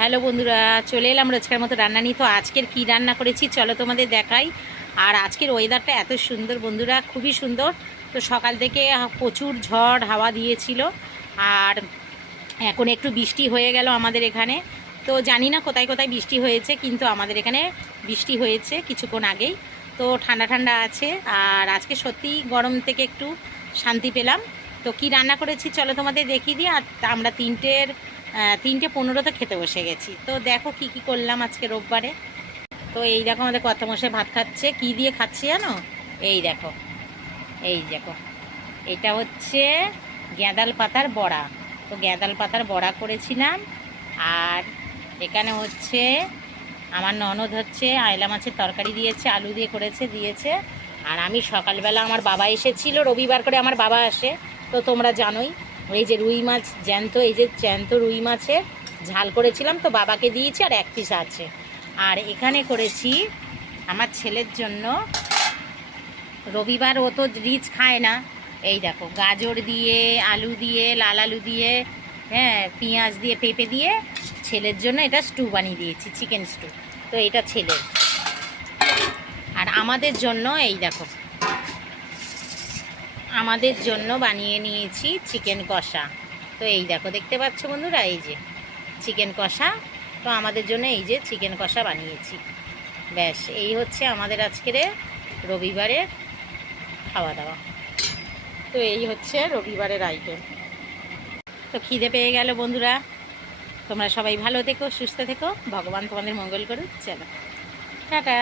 Hello বন্ধুরা, চলে এলাম রোজকার মতো রান্না নিয়ে। তো আজকের কি রান্না করেছি চলো তোমাদের দেখাই। আর আজকের ওয়েদারটা এত সুন্দর বন্ধুরা, খুবই সুন্দর। তো সকাল থেকে প্রচুর ঝড় হাওয়া দিয়েছিল, আর এখন একটু বৃষ্টি হয়ে গেল আমাদের এখানে। তো জানি না কোথায় কোথায় বৃষ্টি হয়েছে, কিন্তু আমাদের এখানে বৃষ্টি হয়েছে কিছুক্ষণ আগেই। তো ঠান্ডা ঠান্ডা আছে, আর আজকে সত্যিই গরম থেকে একটু শান্তি পেলাম। তো কি রান্না করেছি চলো তোমাদের দেখিয়ে দিই। আর আমরা 3:15-তে খেতে বসে গেছি। তো দেখো কি কি করলাম আজকে রোববারে। তো এই দেখো আমাদের কর্তামশাই ভাত খাচ্ছে। কি দিয়ে খাচ্ছে জানো? এই দেখো, এই দেখো, এটা হচ্ছে গ্যাঁদাল পাতার বড়া। তো গ্যাঁদাল পাতার বড়া করেছিলাম। আর এখানে হচ্ছে আমার ননদ হচ্ছে আয়লা মাছের তরকারি দিয়েছে, আলু দিয়ে দিয়েছে। আর আমি সকালবেলা আমার বাবা এসেছিল, রবিবার করে আমার বাবা আসে। তো তোমরা জানোই, এই যে রুই মাছ জ্যান্ত, এই যে জ্যান্ত রুই মাছের ঝাল করেছিলাম, তো বাবাকে দিয়েছি, আর এক পিস আছে। আর এখানে করেছি আমার ছেলের জন্য, রবিবার ও তো রিচ খায় না। এই দেখো, গাজর দিয়ে, আলু দিয়ে, লাল আলু দিয়ে, হ্যাঁ, পেঁয়াজ দিয়ে, পেঁপে দিয়ে ছেলের জন্য এটা স্টু বানিয়ে দিয়েছি, চিকেন স্টু। তো এটা ছেলের। আর আমাদের জন্য এই দেখো, আমাদের জন্য বানিয়ে নিয়েছি চিকেন কষা। তো এই দেখো, দেখতে পাচ্ছ বন্ধুরা, এই যে চিকেন কষা। তো আমাদের জন্য এই যে চিকেন কষা বানিয়েছি। ব্যাস, এই হচ্ছে আমাদের আজকের রবিবারের খাওয়া দাওয়া। তো এই হচ্ছে রবিবারের আইটেম। তো খিদে পেয়ে গেল বন্ধুরা। তোমরা সবাই ভালো থেকো, সুস্থ থেকো, ভগবান তোমাদের মঙ্গল করুক। চলো, টাটা।